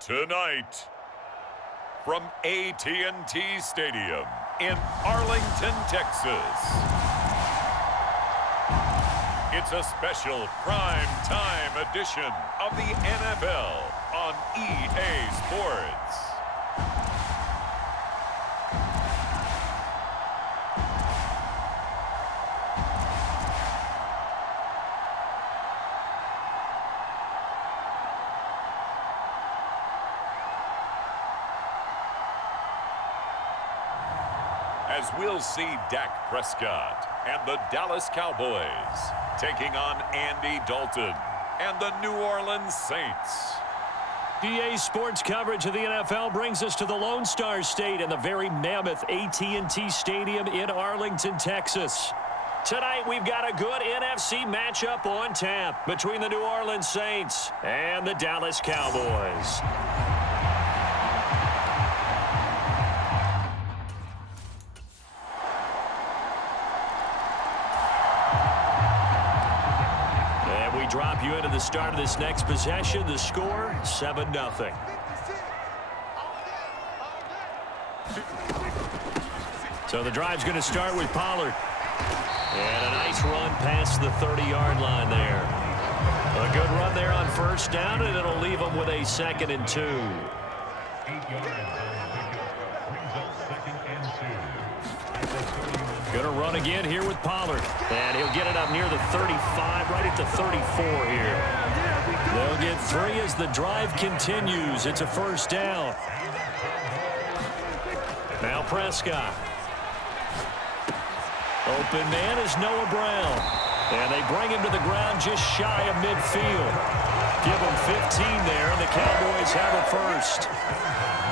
Tonight, from AT&T Stadium in Arlington, Texas, it's a special prime time edition of the NFL on EA Sports. As we'll see Dak Prescott and the Dallas Cowboys taking on Andy Dalton and the New Orleans Saints. EA Sports coverage of the NFL brings us to the Lone Star State and the very mammoth AT&T Stadium in Arlington, Texas. Tonight, we've got a good NFC matchup on tap between the New Orleans Saints and the Dallas Cowboys. Drop you into the start of this next possession. The score, 7-0. So the drive's going to start with Pollard. And a nice run past the 30-yard line there. A good run there on first down, and it'll leave them with a 2nd and 2. 8 yards. Brings up 2nd and 2. Going to run again here with Pollard. And he'll get it up near the 35, right at the 34 here. They'll get 3 as the drive continues. It's a first down. Now Prescott. Open man is Noah Brown. And they bring him to the ground just shy of midfield. Give him 15 there, and the Cowboys have a first.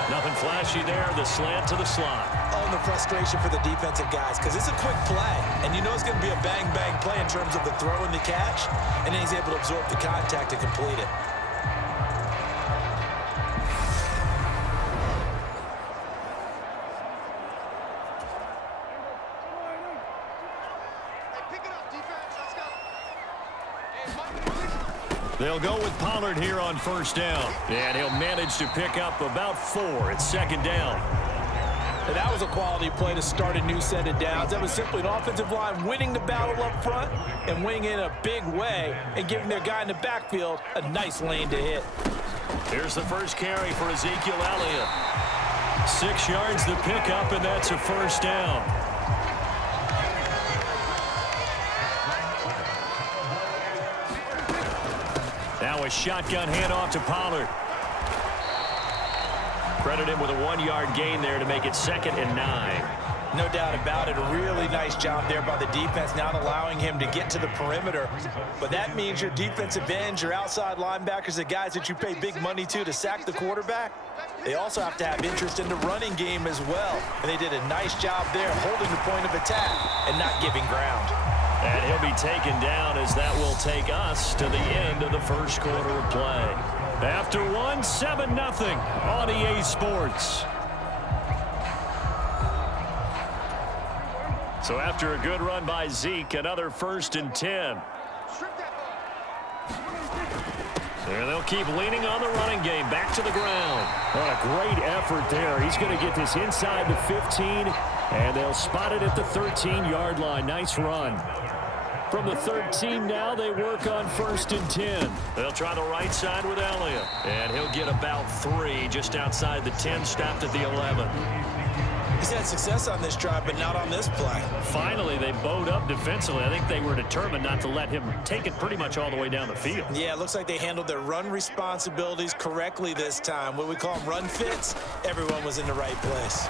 Nothing flashy there. The slant to the slot. Oh, the frustration for the defensive guys, because it's a quick play, and you know it's going to be a bang-bang play in terms of the throw and the catch, and then he's able to absorb the contact and complete it. They'll go with Pollard here on first down. And he'll manage to pick up about 4. It's 2nd down. And that was a quality play to start a new set of downs. That was simply an offensive line winning the battle up front and winning in a big way and giving their guy in the backfield a nice lane to hit. Here's the first carry for Ezekiel Elliott. 6 yards the pickup, and that's a first down. Now a shotgun handoff to Pollard. Credit him with a 1-yard gain there to make it 2nd and 9. No doubt about it. A really nice job there by the defense, not allowing him to get to the perimeter. But that means your defensive ends, your outside linebackers, the guys that you pay big money to sack the quarterback, they also have to have interest in the running game as well. And they did a nice job there holding the point of attack and not giving ground. And he'll be taken down as that will take us to the end of the first quarter of play. After 1, 7-0 on EA Sports. So after a good run by Zeke, another 1st and 10. And they'll keep leaning on the running game. Back to the ground. What a great effort there. He's going to get this inside the 15, and they'll spot it at the 13-yard line. Nice run. From the 13 now, they work on 1st and 10. They'll try the right side with Elliott. And he'll get about 3 just outside the 10, stopped at the 11. He's had success on this drive, but not on this play. Finally, they bowed up defensively. I think they were determined not to let him take it pretty much all the way down the field. Yeah, it looks like they handled their run responsibilities correctly this time. What we call them run fits, everyone was in the right place.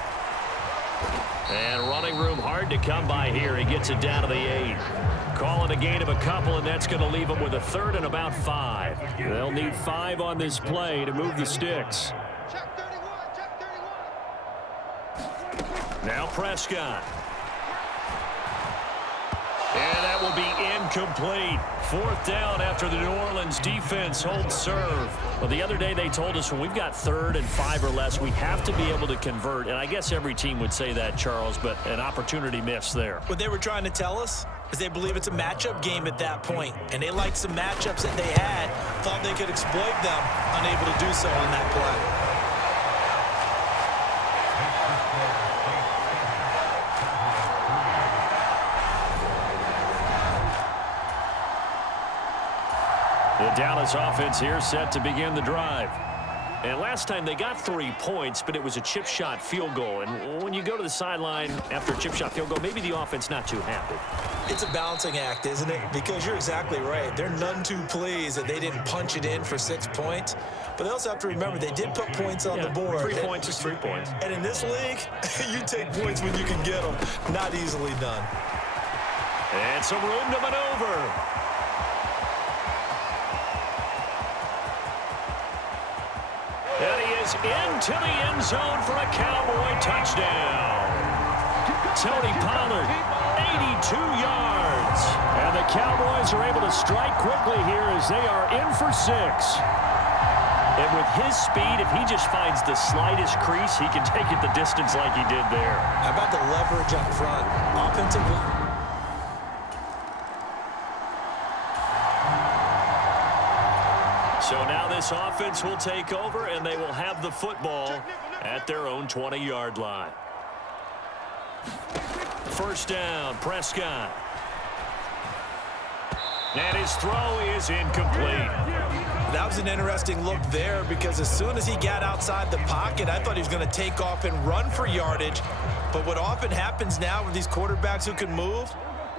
And running room hard to come by here. He gets it down to the 8. Calling a gain of a couple, and that's going to leave them with a 3rd and about 5. They'll need 5 on this play to move the sticks. Check 31, check 31. Now Prescott. And that will be incomplete. 4th down after the New Orleans defense holds serve. Well, the other day they told us when we've got 3rd and 5 or less, we have to be able to convert. And I guess every team would say that, Charles, but an opportunity missed there. What they were trying to tell us is they believe it's a matchup game at that point. And they liked some matchups that they had, thought they could exploit them, unable to do so on that play. The Dallas offense here set to begin the drive. And last time they got 3 points, but it was a chip shot field goal. And when you go to the sideline after a chip shot field goal, maybe the offense not too happy. It's a balancing act, isn't it? Because you're exactly right. They're none too pleased that they didn't punch it in for 6 points. But they also have to remember they did put points on the board. 3 points is 3 points. And in this league, you take points when you can get them. Not easily done. And some room to maneuver. And he is into the end zone for a Cowboy touchdown. Tony Pollard, 82 yards. And the Cowboys are able to strike quickly here as they are in for 6. And with his speed, if he just finds the slightest crease, he can take it the distance like he did there. How about the leverage up front? Offensive line. So now this offense will take over, and they will have the football at their own 20-yard line. 1st down, Prescott. And his throw is incomplete. That was an interesting look there because as soon as he got outside the pocket, I thought he was going to take off and run for yardage. But what often happens now with these quarterbacks who can move,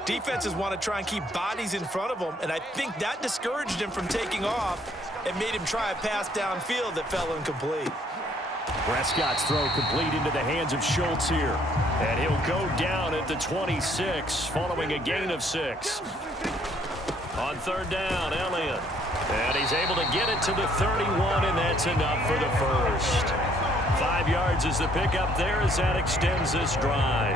defenses want to try and keep bodies in front of them, and I think that discouraged him from taking off and made him try a pass downfield that fell incomplete. Prescott's throw complete into the hands of Schultz here. And he'll go down at the 26 following a gain of 6. On 3rd down, Elliott. And he's able to get it to the 31, and that's enough for the first. 5 yards is the pickup there as that extends this drive.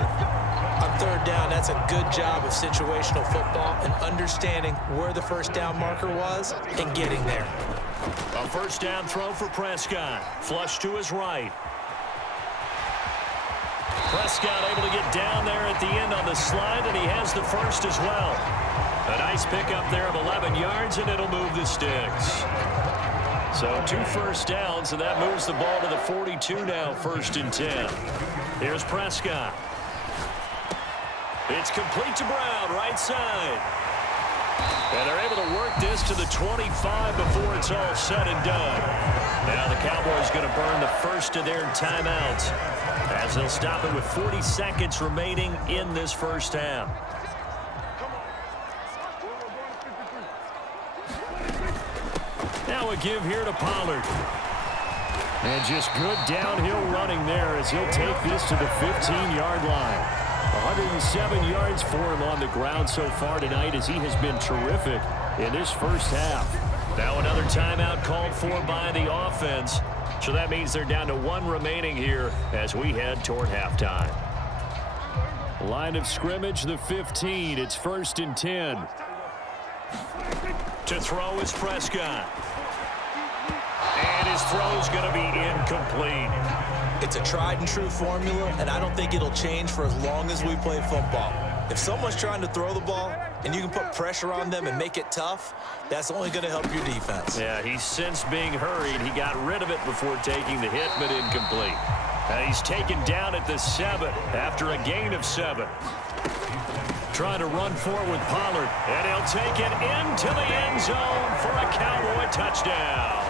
On 3rd down, that's a good job of situational football and understanding where the 1st down marker was and getting there. A 1st down throw for Prescott. Flush to his right. Prescott able to get down there at the end on the slide, and he has the first as well. A nice pickup there of 11 yards, and it'll move the sticks. So 2 1st downs, and that moves the ball to the 42 now, 1st and 10. Here's Prescott. It's complete to Brown, right side. And they're able to work this to the 25 before it's all said and done. Now the Cowboys going to burn the first of their timeouts as they'll stop it with 40 seconds remaining in this 1st half. Now a give here to Pollard. And just good downhill running there as he'll take this to the 15-yard line. 107 yards for him on the ground so far tonight as he has been terrific in this 1st half. Now another timeout called for by the offense. So that means they're down to 1 remaining here as we head toward halftime. Line of scrimmage, the 15. It's 1st and 10. To throw is Prescott. And his throw is going to be incomplete. It's a tried-and-true formula, and I don't think it'll change for as long as we play football. If someone's trying to throw the ball and you can put pressure on them and make it tough, that's only going to help your defense. Yeah, he's since being hurried. He got rid of it before taking the hit, but incomplete. And he's taken down at the 7 after a gain of 7. Trying to run forward with Pollard, and he'll take it into the end zone for a Cowboy touchdown.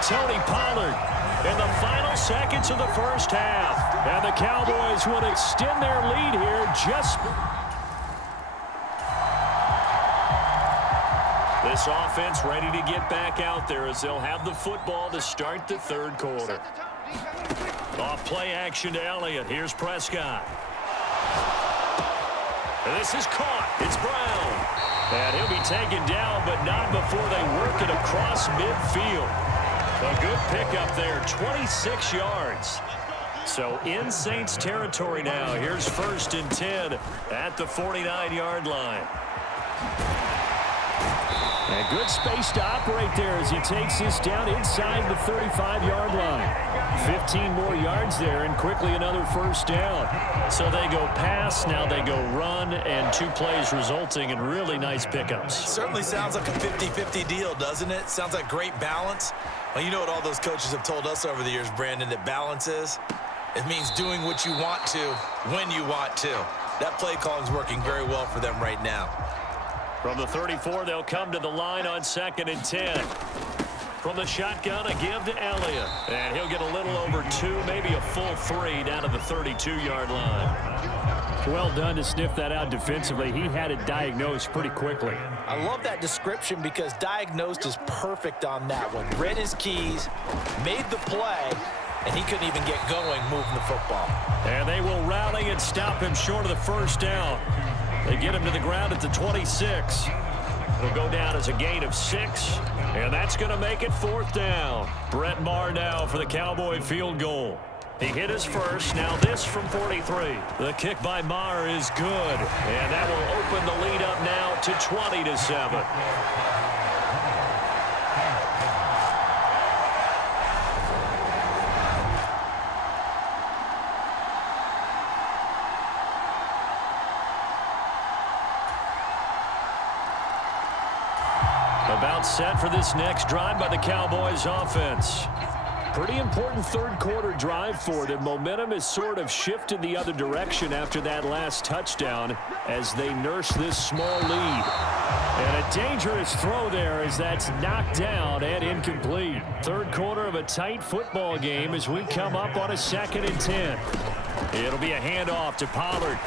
Tony Pollard in the final seconds of the 1st half. And the Cowboys would extend their lead here just... This offense ready to get back out there as they'll have the football to start the 3rd quarter. Off play action to Elliott. Here's Prescott. And this is caught. It's Brown. And he'll be taken down, but not before they work it across midfield. A good pickup there, 26 yards. So in Saints territory now. Here's 1st and 10 at the 49-yard line. And good space to operate there as he takes this down inside the 35-yard line. 15 more yards there and quickly another 1st down. So they go pass, now they go run, and 2 plays resulting in really nice pickups. Certainly sounds like a 50-50 deal, doesn't it? Sounds like great balance. Well, you know what all those coaches have told us over the years, Brandon, that balance is? It means doing what you want to when you want to. That play calling is working very well for them right now. From the 34, they'll come to the line on 2nd and 10. From the shotgun, a give to Elliott. And he'll get a little over 2, maybe a full 3 down to the 32-yard line. Well done to sniff that out defensively. He had it diagnosed pretty quickly. I love that description because diagnosed is perfect on that one. Read his keys, made the play, and he couldn't even get going moving the football. And they will rally and stop him short of the 1st down. They get him to the ground at the 26. It'll go down as a gain of 6, and that's going to make it 4th down. Brett Maher now for the Cowboy field goal. He hit his first, now this from 43. The kick by Maher is good, and that will open the lead up now to 20-7. About set for this next drive by the Cowboys offense. Pretty important 3rd quarter drive for them. Momentum has sort of shifted the other direction after that last touchdown as they nurse this small lead. And a dangerous throw there as that's knocked down and incomplete. 3rd quarter of a tight football game as we come up on a 2nd and 10. It'll be a handoff to Pollard.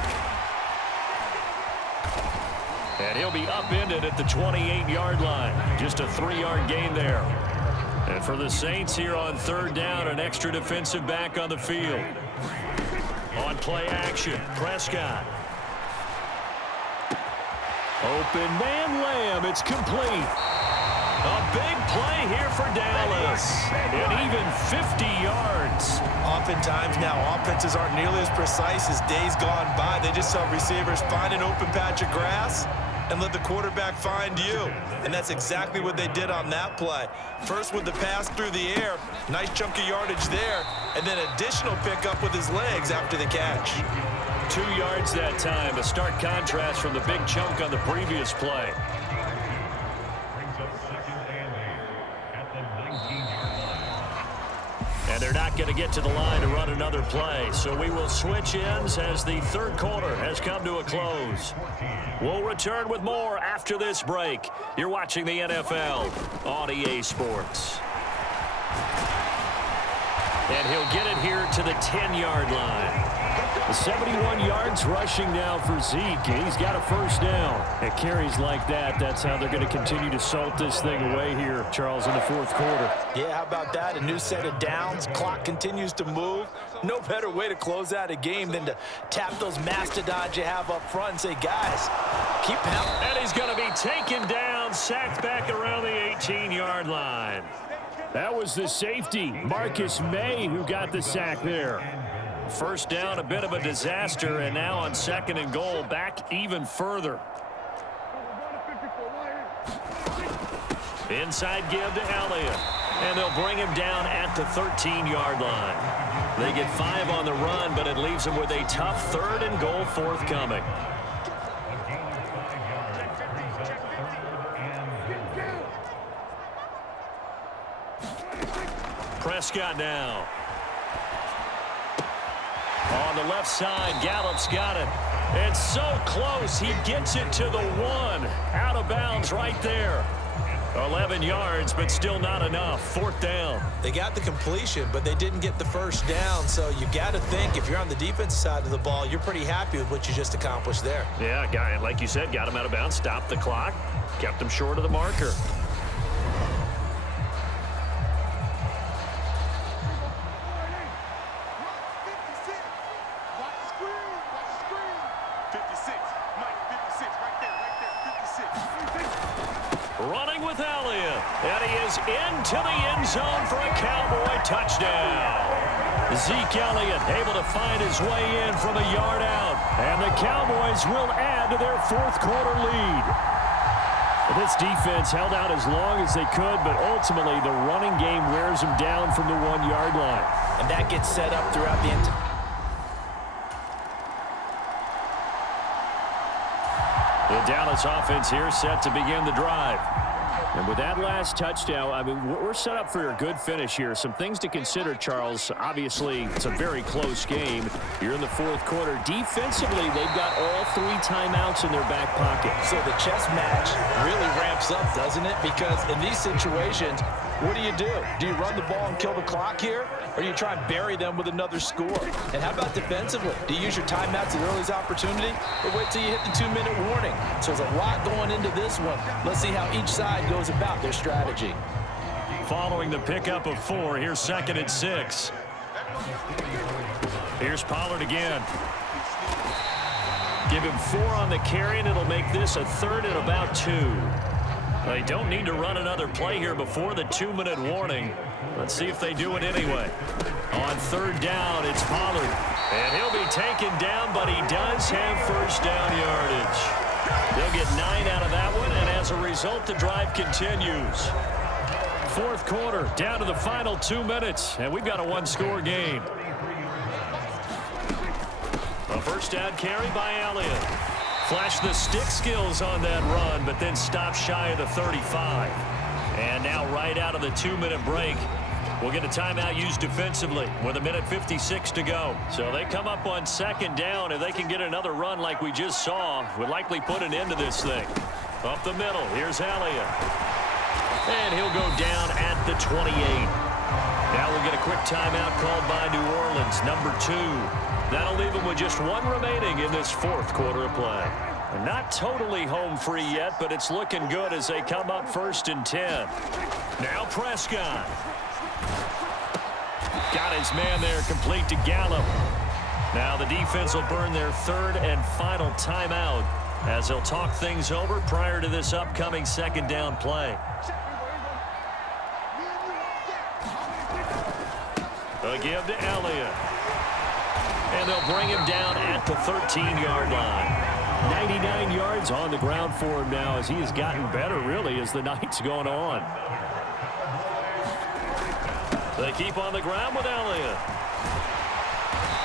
And he'll be upended at the 28-yard line. Just a 3-yard gain there. And for the Saints here on 3rd down, an extra defensive back on the field. On play action, Prescott. Open man Lamb, it's complete. A big play here for Dallas. And even 50 yards. Oftentimes now, offenses aren't nearly as precise as days gone by. They just saw receivers find an open patch of grass and let the quarterback find you. And that's exactly what they did on that play. First with the pass through the air, nice chunk of yardage there, and then additional pickup with his legs after the catch. 2 yards that time, a stark contrast from the big chunk on the previous play. Brings up 2nd and 8 at the 19-yard line. And they're not going to get to the line to run another play. So we will switch ends as the 3rd quarter has come to a close. We'll return with more after this break. You're watching the NFL on EA Sports. And he'll get it here to the 10-yard line. 71 yards rushing now for Zeke, and he's got a 1st down. It carries like that. That's how they're going to continue to salt this thing away here, Charles, in the 4th quarter. Yeah, how about that? A new set of downs. Clock continues to move. No better way to close out a game than to tap those mastodons you have up front and say, guys, keep pounding. And he's going to be taken down, sacked back around the 18-yard line. That was the safety, Marcus May, who got the sack there. 1st down, a bit of a disaster, and now on 2nd and goal, back even further. Inside give to Elliott, and they'll bring him down at the 13-yard line. They get 5 on the run, but it leaves them with a tough 3rd and goal forthcoming. Prescott now. On the left side, Gallup's got it. It's so close, he gets it to the 1. Out of bounds right there. 11 yards, but still not enough. 4th down. They got the completion, but they didn't get the 1st down. So you got to think, if you're on the defensive side of the ball, you're pretty happy with what you just accomplished there. Yeah, guy, like you said, got him out of bounds, stopped the clock, kept him short of the marker. Running with Elliott, and he is into the end zone for a Cowboy touchdown. Zeke Elliott able to find his way in from a yard out. And the Cowboys will add to their fourth quarter lead. This defense held out as long as they could, but ultimately the running game wears them down from the 1-yard line. And that gets set up throughout the entire. The Dallas offense here set to begin the drive. And with that last touchdown, I mean, we're set up for a good finish here. Some things to consider, Charles. Obviously, it's a very close game. You're in the fourth quarter. Defensively, they've got all 3 timeouts in their back pocket. So the chess match really ramps up, doesn't it? Because in these situations, what do? Do you run the ball and kill the clock here? Or do you try and bury them with another score? And how about defensively? Do you use your timeouts at earliest opportunity? Or wait till you hit the 2-minute warning? So there's a lot going into this one. Let's see how each side goes about their strategy. Following the pickup of 4, here's 2nd and 6. Here's Pollard again. Give him 4 on the carry, and it'll make this a 3rd and about 2. They don't need to run another play here before the 2-minute warning. Let's see if they do it anyway. On 3rd down, it's Pollard. And he'll be taken down, but he does have first down yardage. They'll get 9 out of that one, and as a result, the drive continues. Fourth quarter, down to the final 2 minutes, and we've got a 1-score game. A first down carry by Elliott. Flashed the stick skills on that run, but then stopped shy of the 35. And now right out of the 2-minute break, we'll get a timeout used defensively with 1:56 to go. So they come up on 2nd down. If they can get another run like we just saw, would likely put an end to this thing. Up the middle, here's Elliott. And he'll go down at the 28. Now we'll get a quick timeout called by New Orleans, number 2. That'll leave them with just 1 remaining in this fourth quarter of play. Not totally home free yet, but it's looking good as they come up 1st and 10. Now Prescott. Got his man there complete to Gallup. Now the defense will burn their 3rd and final timeout as they'll talk things over prior to this upcoming 2nd down play. A give to Elliott. And they'll bring him down at the 13-yard line. 99 yards on the ground for him now as he has gotten better, really, as the night's going on. They keep on the ground with Elliott.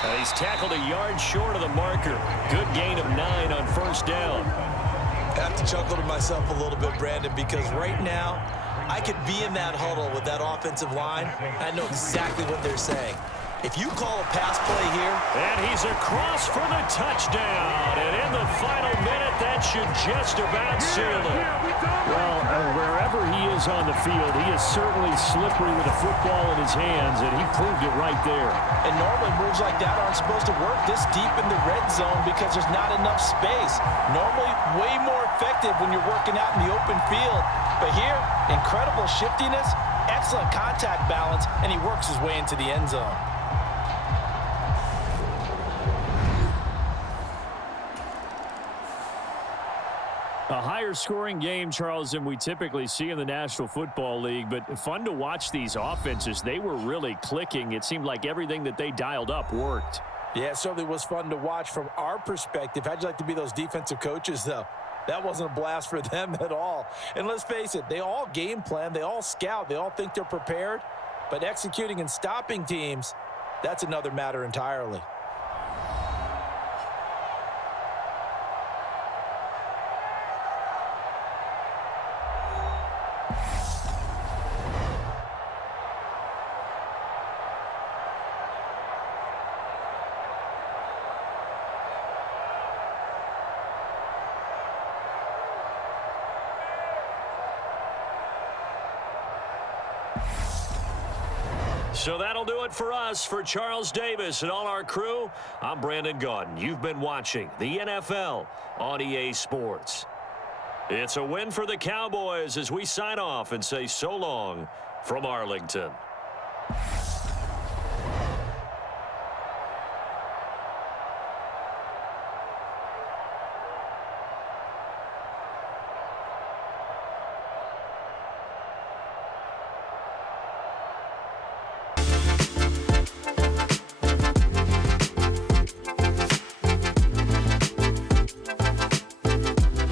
And he's tackled a yard short of the marker. Good gain of 9 on 1st down. I have to chuckle to myself a little bit, Brandon, because right now I could be in that huddle with that offensive line. I know exactly what they're saying. If you call a pass play here. And he's across for the touchdown. And in the final minute, that should just about seal it. Well, wherever he is on the field, he is certainly slippery with a football in his hands, and he proved it right there. And normally moves like that aren't supposed to work this deep in the red zone because there's not enough space. Normally way more effective when you're working out in the open field. But here, incredible shiftiness, excellent contact balance, and he works his way into the end zone. A higher scoring game, Charles, than we typically see in the National Football League, but fun to watch these offenses. They were really clicking. It seemed like everything that they dialed up worked. Yeah, it certainly was fun to watch from our perspective. How'd you like to be those defensive coaches, though? That wasn't a blast for them at all. And let's face it, they all game plan, they all scout, they all think they're prepared, but executing and stopping teams, that's another matter entirely. So that'll do it for us. For Charles Davis and all our crew, I'm Brandon Gaudin. You've been watching the NFL on EA Sports. It's a win for the Cowboys as we sign off and say so long from Arlington.